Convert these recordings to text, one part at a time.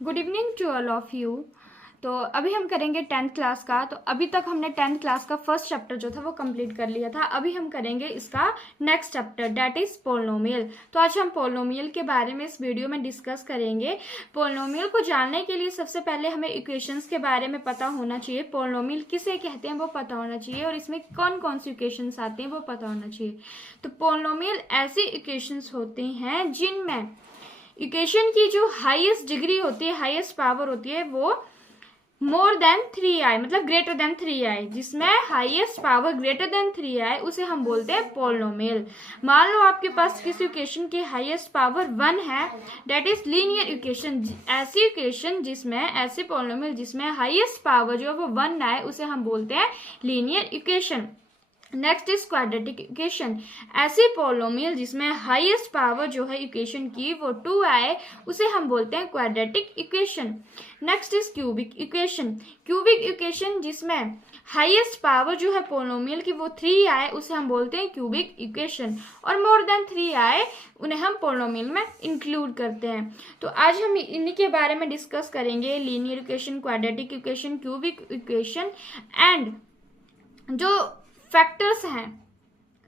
Good evening to all of you. तो अभी हम करेंगे 10th क्लास का। तो अभी तक हमने 10th क्लास का फर्स्ट चैप्टर जो था वो कंप्लीट कर लिया था। अभी हम करेंगे इसका next chapter, that is polynomial. तो आज हम पोलिनोमियल के बारे में इस वीडियो में डिस्कस करेंगे। पोलिनोमियल को जानने के लिए सबसे पहले हमें इक्वेशंस के बारे में पता होना चाहिए। पोलिनोमियल किसे कहते हैं वो पता होना चाहिए, और इसमें कौन कौन सी इक्वेशंस आते हैं वो पता होना चाहिए। तो पोलिनोमियल ऐसी इक्वेशंस होती हैं जिनमें इक्वेशन की जो हाईएस्ट डिग्री होती है, हाईएस्ट पावर होती है, वो मोर देन 3i, मतलब ग्रेटर देन 3i, जिसमें highest power greater than 3i उसे हम बोलते हैं पोलिनोमियल। मान लो आपके पास किसी इक्वेशन की हाईएस्ट पावर 1 है, दैट इज लीनियर इक्वेशन। ऐसी इक्वेशन जिसमें, ऐसे पोलिनोमियल जिसमें हाईएस्ट पावर जो है वो 1 आए उसे हम बोलते हैं linear equation. Next is quadratic equation. ऐसी पोलिनोमियल जिसमें हाईएस्ट पावर जो है इक्वेशन की वो 2 आए उसे हम बोलते हैं quadratic equation. Next is cubic equation. Cubic equation जिसमें हाईएस्ट पावर जो है पोलिनोमियल की वो 3 आए उसे हम बोलते हैं क्यूबिक इक्वेशन, और मोर देन 3 आए उन्हें हम पोलिनोमियल में इंक्लूड करते हैं। तो आज हम इन्हीं के बारे में डिस्कस करेंगे, linear equation, quadratic equation, cubic equation, and जो फैक्टर्स हैं,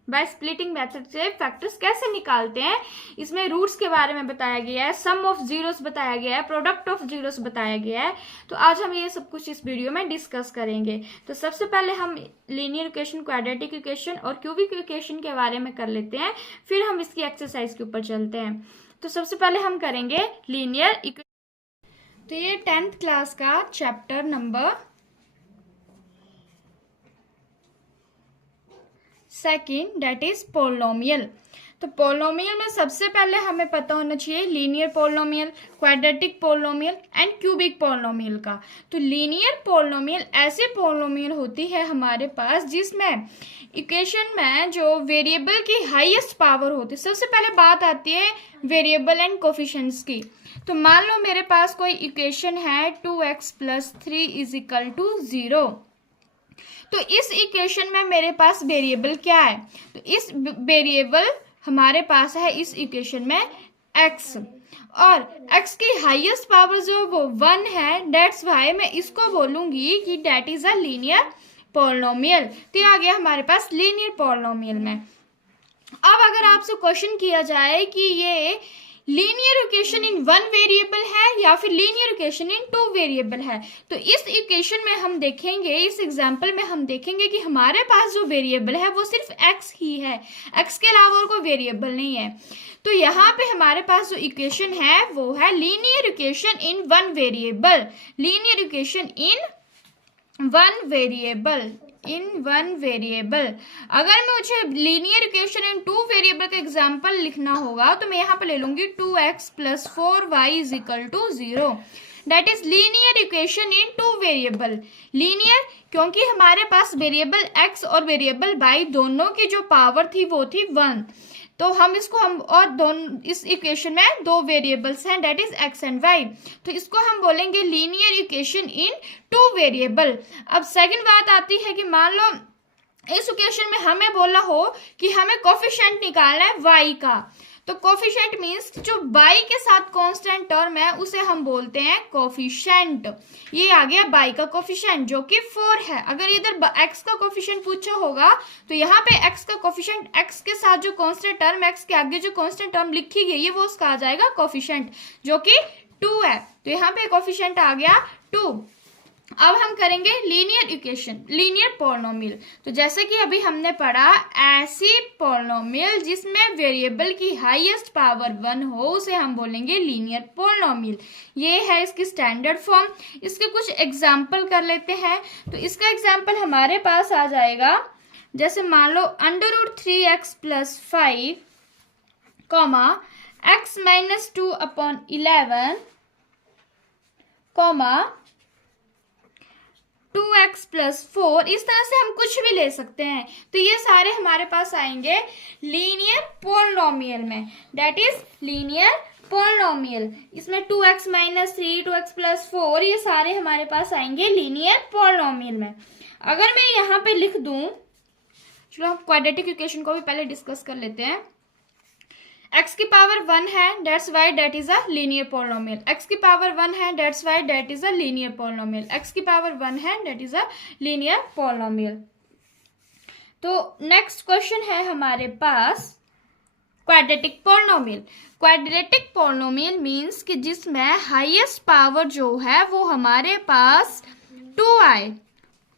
बाय स्प्लिटिंग मेथड से फैक्टर्स कैसे निकालते हैं। इसमें रूट्स के बारे में बताया गया है, सम ऑफ जीरोस बताया गया है, प्रोडक्ट ऑफ जीरोस बताया गया है। तो आज हम ये सब कुछ इस वीडियो में डिस्कस करेंगे। तो सबसे पहले हम लीनियर इक्वेशन, क्वाड्रेटिक इक्वेशन और क्यूबिक इक्वेशन के बारे में कर लेते हैं, फिर हम इसकी एक्सरसाइज के ऊपर चलते हैं। तो सबसे पहले हम करेंगे लीनियर इक्वेशन। तो ये 10th क्लास का chapter number 2 that is polynomial. तो पोलिनोमियल में सबसे पहले हमें पता होना चाहिए linear polynomial, quadratic polynomial and cubic polynomial का। तो लीनियर पोलिनोमियल ऐसे पोलिनोमियल होती है हमारे पास जिसमें इक्वेशन में जो वेरिएबल की हाईएस्ट पावर होती है। सबसे पहले बात आती है वेरिएबल एंड कोफिशिएंट्स की। तो मान लो मेरे पास कोई इक्वेशन है 2x + 3 = 0। तो इस इक्वेशन में मेरे पास वेरिएबल क्या है? तो इस वेरिएबल हमारे पास है इस इक्वेशन में x, और x की हाईएस्ट पावर जो वो 1 है, दैट्स वाई मैं इसको बोलूंगी कि that is a linear polynomial. तो ये आ गया हमारे पास लीनियर पोलिनोमियल में। अब अगर आपसे क्वेश्चन किया जाए कि ये लीनियर इक्वेशन इन 1 वेरिएबल है या फिर लीनियर इक्वेशन इन 2 वेरिएबल है, तो इस इक्वेशन में हम देखेंगे, इस एग्जांपल में हम देखेंगे कि हमारे पास जो वेरिएबल है वो सिर्फ x ही है, x के अलावा और कोई वेरिएबल नहीं है। तो यहाँ पे हमारे पास जो इक्वेशन है वो है linear equation in 1 variable, linear equation in 1 variable, in 1 variable. अगर मुझे लीनियर इक्वेशन इन 2 वेरिएबल का एग्जांपल लिखना होगा तो मैं यहाँ पे ले लूंगी 2x + 4y = 0। That is linear equation in 2 variable. Linear क्योंकि हमारे पास वेरिएबल x और वेरिएबल y दोनों की जो पावर थी वो थी 1। तो हम इसको और दोनों इस इक्वेशन में 2 वेरिएबल्स हैं, that is x and y। तो इसको हम बोलेंगे लीनियर इक्वेशन इन 2 वेरिएबल। अब सेकंड बात आती है कि मान लो इस इक्वेशन में हमें बोला हो कि हमें कोफिशिएंट निकालना है y का। तो कोफिशिएंट मीन्स जो y के साथ कांस्टेंट टर्म है उसे हम बोलते हैं कोफिशिएंट। ये आ गया y का कोफिशिएंट जो कि 4 है। अगर इधर x का कोफिशिएंट पूछा होगा तो यहाँ पे x का कोफिशिएंट, x के साथ जो कांस्टेंट टर्म, x के आगे जो कांस्टेंट टर्म लिखी गई है वो उसका आ जाएगा कोफिशिएंट जो कि 2 है। तो यहाँ पे कोफिशिएंट आ गया 2। अब हम करेंगे लीनियर इक्वेशन, लीनियर पोलिनोमियल। तो जैसे कि अभी हमने पढ़ा, ऐसी पोलिनोमियल जिसमें वेरिएबल की हाईएस्ट पावर 1 हो उसे हम बोलेंगे लीनियर पोलिनोमियल। ये है इसकी स्टैंडर्ड फॉर्म। इसके कुछ एग्जाम्पल कर लेते हैं। तो इसका एग्जाम्पल हमारे पास आ जाएगा, जैसे मान लो √3x + 5, x - 2/11, 2x + 4। इस तरह से हम कुछ भी ले सकते हैं। तो ये सारे हमारे पास आएंगे लीनियर पोलिनोमियल में, दैट इज लीनियर पोलिनोमियल। इसमें 2x - 3, 2x + 4 ये सारे हमारे पास आएंगे लीनियर पोलिनोमियल में। अगर मैं यहाँ पे लिख दूं, चलो हम क्वाड्रेटिक इक्वेशन को भी पहले डिस्कस कर लेते हैं। x की पावर 1 है, that's why that is a linear polynomial. x की पावर 1 है, that's why that is a linear polynomial. x की पावर 1 है, that is a linear polynomial. तो नेक्स्ट क्वेश्चन है हमारे पास quadratic polynomial. Quadratic polynomial means कि जिसमें हाईएस्ट पावर जो है वो हमारे पास 2 आए,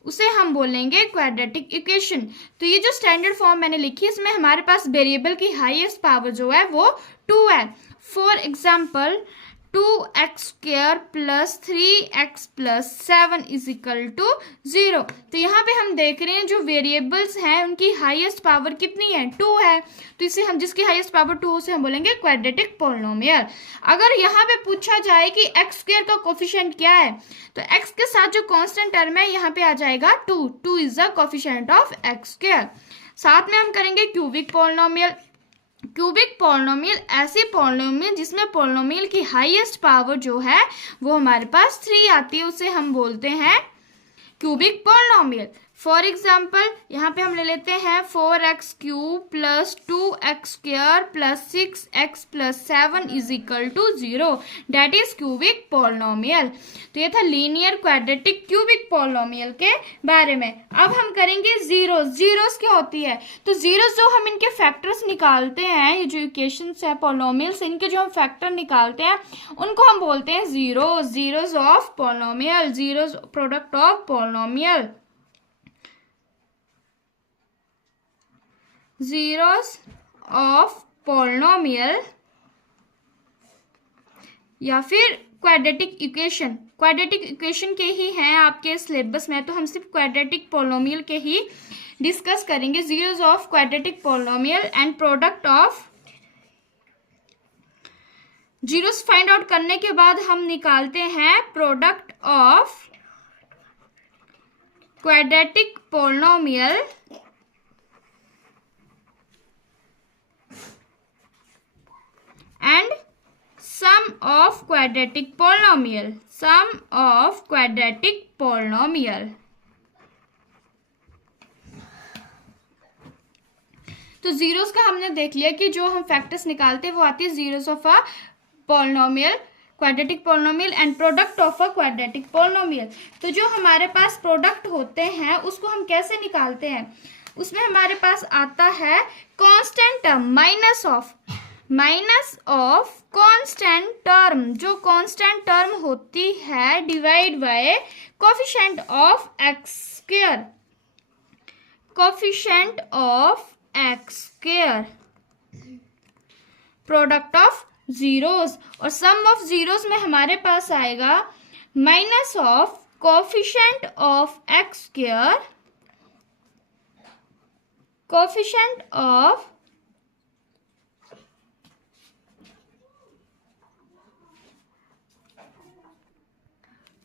उसे हम बोलेंगे क्वाड्रेटिक इक्वेशन। तो ये जो स्टैंडर्ड फॉर्म मैंने लिखी इसमें हमारे पास वेरिएबल की हाईएस्ट पावर जो है वो 2 है। For example 2x² plus 3x plus 7 is equal to 0। तो यहाँ पे हम देख रहे हैं जो वेरिएबल्स हैं उनकी हाईएस्ट पावर कितनी है, 2 है। तो इसे हम जिसकी हाईएस्ट पावर 2 उसे हम बोलेंगे क्वाड्रेटिक पॉलिनोमियल। अगर यहाँ पे पूछा जाए कि x² का कोफिशिएंट क्या है, तो x के साथ जो कांस्टेंट टर्म है यहाँ पे आ जाएगा 2 is the coefficient of x²। साथ में हम करेंगे क्यूबिक पॉलिनोमियल। क्यूबिक पॉलिनोमियल ऐसी पॉलिनोमियल जिसमें पॉलिनोमियल की हाईएस्ट पावर जो है वो हमारे पास 3 आती है, उसे हम बोलते हैं क्यूबिक पॉलिनोमियल। फॉर एग्जाम्पल यहाँ पे हम ले लेते हैं 4x³ plus 2x² plus 6x plus 7 is equal to 0, that is cubic polynomial. तो ये था लीनियर क्वाड्रेटिक क्यूबिक पॉलिनोमियल के बारे में। अब हम करेंगे जीरोस क्या होती है। तो जीरोस जो हम इनके फैक्टर्स निकालते हैं, ये जो इक्वेशंस है पॉलिनोमियल्स इनके जो हम फैक्टर निकालते हैं उनको हम बोलते हैं zeros of polynomial, zeros product of polynomial, zeros of polynomial या फिर क्वाड्रेटिक इक्वेशन। क्वाड्रेटिक इक्वेशन के ही हैं आपके सिलेबस में, तो हम सिर्फ क्वाड्रेटिक पॉलिनोमियल के ही डिस्कस करेंगे। Zeros of quadratic polynomial and product of zeros find out करने के बाद हम निकालते हैं product of quadratic polynomial and sum of quadratic polynomial, sum of quadratic polynomial। तो जीरोस का हमने देख लिया कि जो हम फैक्टर्स निकालते हैं वो आती है zeros of a polynomial, quadratic polynomial and product of a quadratic polynomial. तो जो हमारे पास प्रोडक्ट होते हैं उसको हम कैसे निकालते हैं, उसमें हमारे पास आता है constant term minus of constant term, जो कांस्टेंट टर्म होती है divide by coefficient of x², coefficient of x², product of zeros. और सम ऑफ जीरोस में हमारे पास आएगा minus of coefficient of x², coefficient of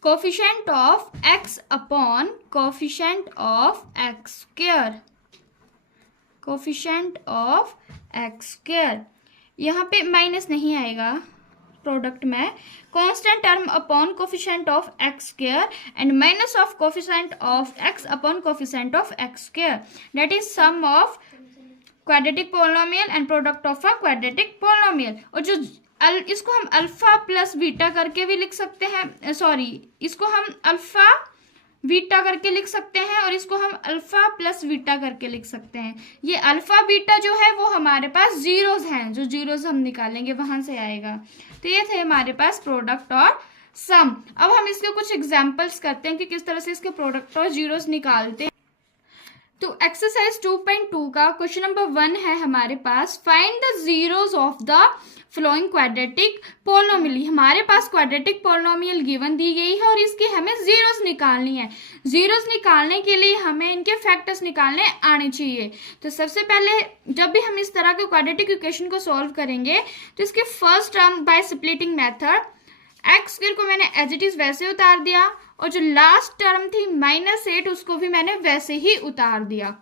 coefficient of x upon coefficient of x², coefficient of x²। यहाँ पे minus नहीं आएगा product में, constant term upon coefficient of x² and minus of coefficient of x upon coefficient of x², that is sum of quadratic polynomial and product of a quadratic polynomial. और जो इसको हम alpha plus beta करके भी लिख सकते हैं, इसको हम अल्फा बीटा करके लिख सकते हैं और इसको हम अल्फा प्लस बीटा करके लिख सकते हैं। ये अल्फा बीटा जो है वो हमारे पास जीरोस हैं, जो जीरोस हम निकालेंगे वहां से आएगा। तो ये थे हमारे पास प्रोडक्ट और सम। अब हम इसके कुछ एग्जांपल्स करते हैं कि किस तरह से इसके प्रोडक्ट और जीरोस निकालते हैं। तो एक्सरसाइज 2.2 का क्वेश्चन नंबर 1 है हमारे पास, find the zeros of the following quadratic polynomial. हमारे पास क्वाड्रेटिक पॉलिनोमियल गिवन दी गई है और इसकी हमें जीरोस निकालनी है। जीरोस निकालने के लिए हमें इनके फैक्टर्स निकालने आने चाहिए। तो सबसे पहले जब भी हम इस तरह के क्वाड्रेटिक इक्वेशन को सॉल्व करेंगे तो इसके first term by splitting method x² को मैंने एज इट इज वैसे उतार दिया और जो लास्ट टर्म थी -8 उसको भी मैंने वैसे ही उतार दिया।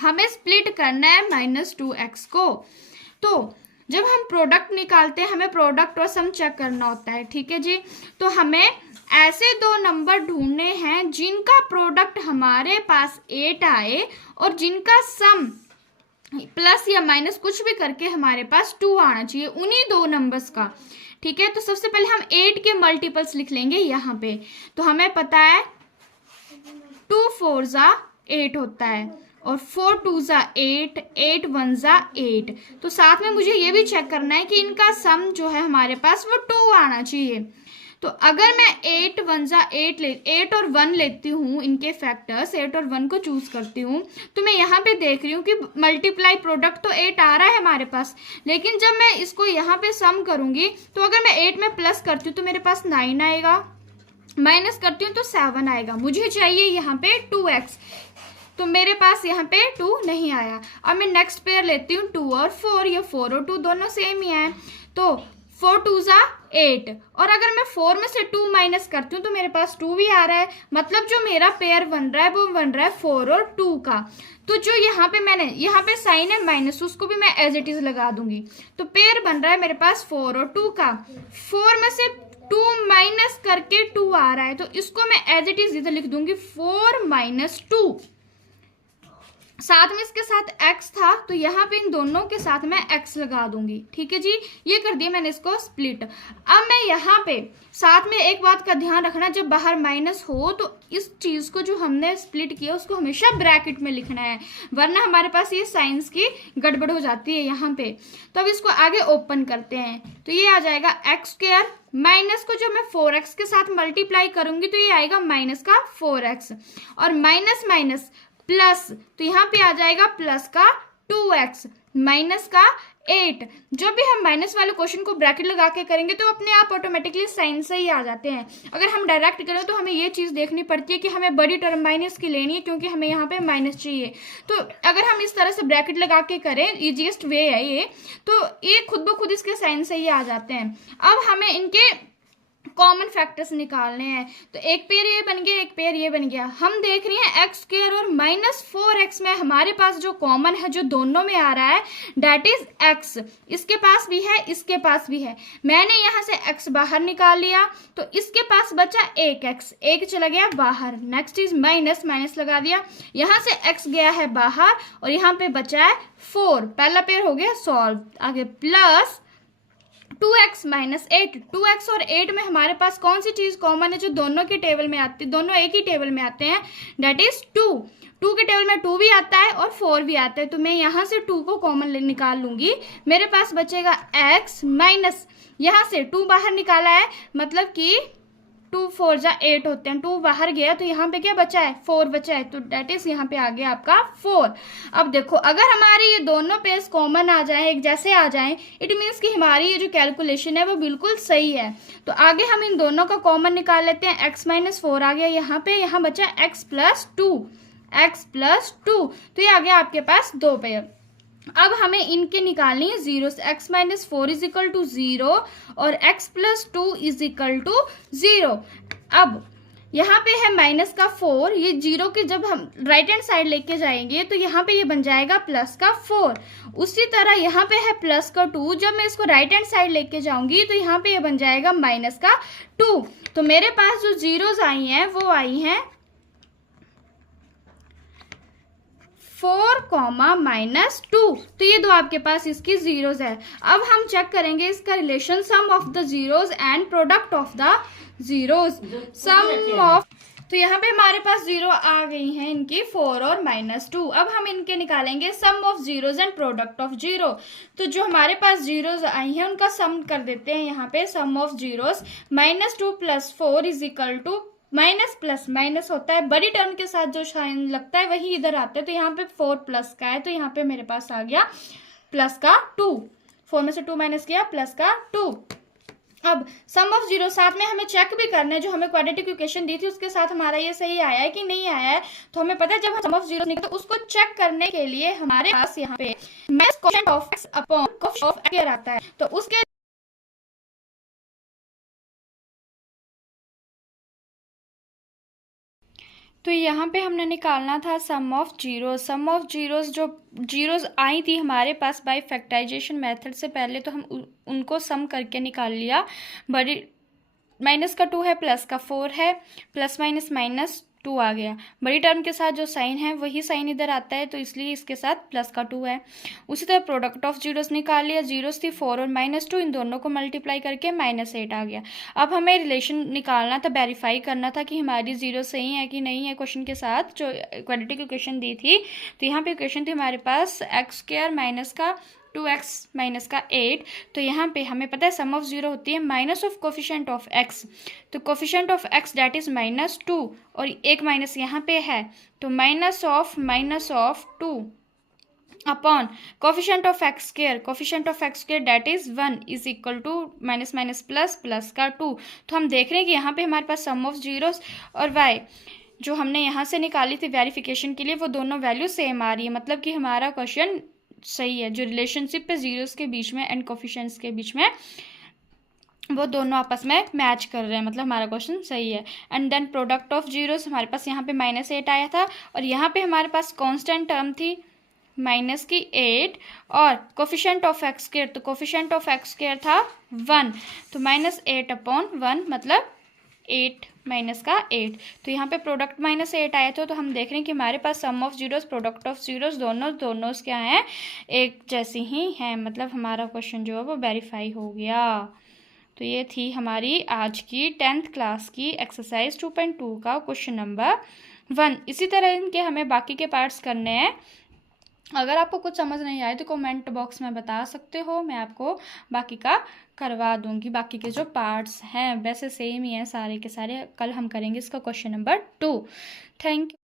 हमें स्प्लिट करना है -2x को। तो जब हम प्रोडक्ट निकालते हैं हमें प्रोडक्ट और सम चेक करना होता है, ठीक है जी। तो हमें ऐसे दो नंबर ढूंढने हैं जिनका प्रोडक्ट हमारे पास 8 आए और जिनका सम प्लस या माइनस कुछ भी करके हमारे पास 2 आना चाहिए उन्हीं दो नंबर्स का। ठीक है, तो सबसे पहले हम 8 के मल्टीपल्स लिख लेंगे यहाँ पे। तो हमें पता है 2 4 ज़ा 8 होता है और 4 2 ज़ा 8, 8 1 ज़ा 8। तो साथ में मुझे ये भी चेक करना है कि इनका सम जो है हमारे पास वो 2 आना चाहिए। तो अगर मैं 8 1 ज़ा 8 और 1 लेती हूँ, इनके फैक्टर्स 8 और 1 को चूज करती हूँ, तो मैं यहाँ पे देख रही हूँ कि मल्टीप्लाई प्रोडक्ट तो 8 आ रहा है हमारे पास, लेकिन जब मैं इसको यहाँ पे सम करूँगी तो अगर मैं 8 में प्लस करती हूँ तो मेरे पास 9 आएगा, माइनस करती हूँ तो 7 आएगा। मुझे चाहिए यहाँ पे 2x, तो मेरे पास यहाँ पे 2 नहीं आया। अब मैं नेक्स्ट पेयर लेती हूँ 2 और 4, ये 4 और 2 दोनों सेम ही है, तो 4 2 ज़ा 8, और अगर मैं 4 में से 2 माइनस करती हूँ तो मेरे पास 2 भी आ रहा है। मतलब जो मेरा पेयर बन रहा है वो बन रहा है 4 और 2 का। तो जो यहाँ पे मैंने यहाँ पे साइन है माइनस, उसको भी मैं एज इट इज लगा दूंगी। तो पेयर बन रहा है मेरे पास 4 और 2 का। 4 में से 2 माइनस करके 2 आ रहा है, तो इसको मैं एज इट इज इधर लिख दूंगी 4 माइनस 2। साथ में इसके साथ x था, तो यहाँ पे इन दोनों के साथ मैं x लगा दूंगी। ठीक है जी, ये कर दिया मैंने इसको स्प्लिट। अब मैं यहाँ पे साथ में एक बात का ध्यान रखना, जब बाहर माइनस हो तो इस चीज को जो हमने स्प्लिट किया उसको हमेशा ब्रैकेट में लिखना है, वरना हमारे पास ये साइंस की गड़बड़ हो जाती है यहाँ पे। तो अब इसको आगे ओपन करते हैं, तो ये आ जाएगा एक्स स्क्वायर, माइनस को जब मैं 4x के साथ मल्टीप्लाई करूंगी तो ये आएगा माइनस का 4x, और माइनस माइनस प्लस, तो यहाँ पे आ जाएगा प्लस का 2x, माइनस का 8। जब भी हम माइनस वाले क्वेश्चन को ब्रैकेट लगा के करेंगे तो अपने आप ऑटोमेटिकली साइन से ही आ जाते हैं। अगर हम डायरेक्ट करें तो हमें ये चीज़ देखनी पड़ती है कि हमें बड़ी टर्म माइनस की लेनी है, क्योंकि हमें यहाँ पे माइनस चाहिए। तो अगर हम इस तरह से ब्रैकेट लगा के करें, इजीएस्ट वे है ये, तो ये खुद ब खुद इसके साइन से ही आ जाते हैं। अब हमें इनके कॉमन फैक्टर्स निकालने हैं, तो एक पेयर ये बन गया, एक पेयर ये बन गया। हम देख रहे हैं एक्स स्क्वायर और माइनस 4x में हमारे पास जो कॉमन है, जो दोनों में आ रहा है, दैट इज x। इसके पास भी है, इसके पास भी है। मैंने यहाँ से x बाहर निकाल लिया, तो इसके पास बचा 1x, एक चला गया बाहर। नेक्स्ट इज माइनस, माइनस लगा दिया, यहाँ से x गया है बाहर और यहाँ पे बचा है 4। पहला पेयर हो गया सॉल्व। आगे प्लस 2x माइनस 8। 2x और 8 में हमारे पास कौन सी चीज कॉमन है जो दोनों के टेबल में आती है, दोनों एक ही टेबल में आते हैं, दैट इज 2। 2 के टेबल में 2 भी आता है और 4 भी आता है, तो मैं यहाँ से 2 को कॉमन निकाल लूंगी। मेरे पास बचेगा x माइनस, यहाँ से 2 बाहर निकाला है, मतलब कि 2 4 ज़ा 8 होते हैं, 2 बाहर गया तो यहाँ पे क्या बचा है, 4 बचा है, तो डेट इज यहाँ पे आ गया आपका 4। अब देखो, अगर हमारे ये दोनों पेयर्स कॉमन आ जाएं, एक जैसे आ जाएं, इट मीन्स कि हमारी ये जो कैलकुलेशन है वो बिल्कुल सही है। तो आगे हम इन दोनों का कॉमन निकाल लेते हैं। x माइनस 4 आ गया यहाँ पे, यहाँ बचा x प्लस 2, x प्लस 2, तो ये आ गया आपके पास 2 पेयर। अब हमें इनके निकालनी है zero. x minus 4 is equal to 0 और x plus 2 is equal to 0। अब यहाँ पे है माइनस का 4, ये 0 के जब हम राइट हैंड साइड लेके जाएंगे तो यहाँ पे ये बन जाएगा प्लस का 4। उसी तरह यहाँ पे है प्लस का 2, जब मैं इसको राइट हैंड साइड लेके जाऊंगी तो यहाँ पे ये बन जाएगा माइनस का 2। तो मेरे पास जो जीरोज आई हैं वो आई हैं 4 कॉमा माइनस 2, तो ये दो आपके पास इसकी जीरोज है। अब हम चेक करेंगे इसका relation sum of the zeros and product of the zeros. Sum of, तो यहाँ पे हमारे पास जीरो आ गई हैं इनकी 4 और माइनस 2। अब हम इनके निकालेंगे sum of zeros and product of zero. तो जो हमारे पास जीरोज आई हैं उनका सम कर देते हैं यहाँ पे। Sum of zeros minus 2 plus 4 is equal to, minus plus minus होता है, बड़ी टर्म के साथ जो साइन लगता है वही इधर आता है। तो यहाँ पे 4 प्लस का है, तो यहाँ पे मेरे पास आ गया प्लस का 2। 4 में से 2 माइनस किया, प्लस का 2। अब सम ऑफ जीरो, साथ में हमें चेक भी करना है, जो हमें क्वाड्रेटिक इक्वेशन दी थी उसके साथ हमारा ये सही आया है कि नहीं आया है। तो हमें पता है जब हम सम ऑफ जीरो निकले तो उसको चेक करने के लिए हमारे पास यहाँ पे minus coefficient of x upon coefficient of x आता है। तो उसके तो यहाँ पे हमने निकालना था sum of zeros. Sum of zeros, जो जीरोज आई थी हमारे पास बाय फैक्टराइजेशन मेथड से पहले, तो हम उनको सम करके निकाल लिया। बड़ी माइनस का 2 है, प्लस का 4 है, प्लस माइनस माइनस 2 आ गया। बड़ी टर्म के साथ जो साइन है वही साइन इधर आता है, तो इसलिए इसके साथ प्लस का 2 है। उसी तरह प्रोडक्ट ऑफ जीरोस निकाल लिया, जीरोस थी 4 और -2, इन दोनों को मल्टीप्लाई करके -8 आ गया। अब हमें रिलेशन निकालना था, वेरीफाई करना था कि हमारी जीरो सही है कि नहीं है क्वेश्चन के साथ, जो क्वाड्रेटिक इक्वेशन दी थी। तो यहाँ पे इक्वेशन थी हमारे पास x² माइनस का 2x माइनस का 8। तो यहाँ पे हमें पता है सम ऑफ जीरो होती है minus of coefficient of x, तो coefficient of x that is -2 और एक माइनस यहाँ पे है, तो minus of 2 upon coefficient of x square that is 1 is equal to minus minus plus का 2। तो हम देख रहे हैं कि यहाँ पे हमारे पास सम ऑफ जीरोस और y जो हमने यहाँ से निकाली थी वेरिफिकेशन के लिए, वो दोनों वैल्यू सेम आ रही है, मतलब कि हमारा क्वेश्चन सही है। जो रिलेशनशिप है जीरोस के बीच में एंड कोफिशिएंट्स के बीच में, वो दोनों आपस में मैच कर रहे हैं, मतलब हमारा क्वेश्चन सही है। And then product of zeros हमारे पास यहाँ पे -8 आया था, और यहाँ पे हमारे पास कांस्टेंट टर्म थी -8 और कोफिशिएंट ऑफ x स्क्वायर, तो कोफिशिएंट ऑफ x स्क्वायर था 1, तो -8 अपॉन 1 मतलब 8 माइनस का 8। तो यहाँ पे प्रोडक्ट -8 आया था, तो हम देख रहे हैं कि हमारे पास sum of zeros product of zeros दोनों क्या हैं, एक जैसी ही हैं, मतलब हमारा क्वेश्चन जो है वो वेरीफाई हो गया। तो ये थी हमारी आज की 10th क्लास की एक्सरसाइज 2.2 का क्वेश्चन नंबर 1। इसी तरह इनके हमें बाकी के पार्ट्स करने हैं। अगर आपको कुछ समझ नहीं आए तो कमेंट बॉक्स में बता सकते हो, मैं आपको बाकी का करवा दूंगी। बाकी के जो पार्ट्स हैं वैसे सेम ही हैं सारे के सारे। कल हम करेंगे इसका क्वेश्चन नंबर 2। Thank you.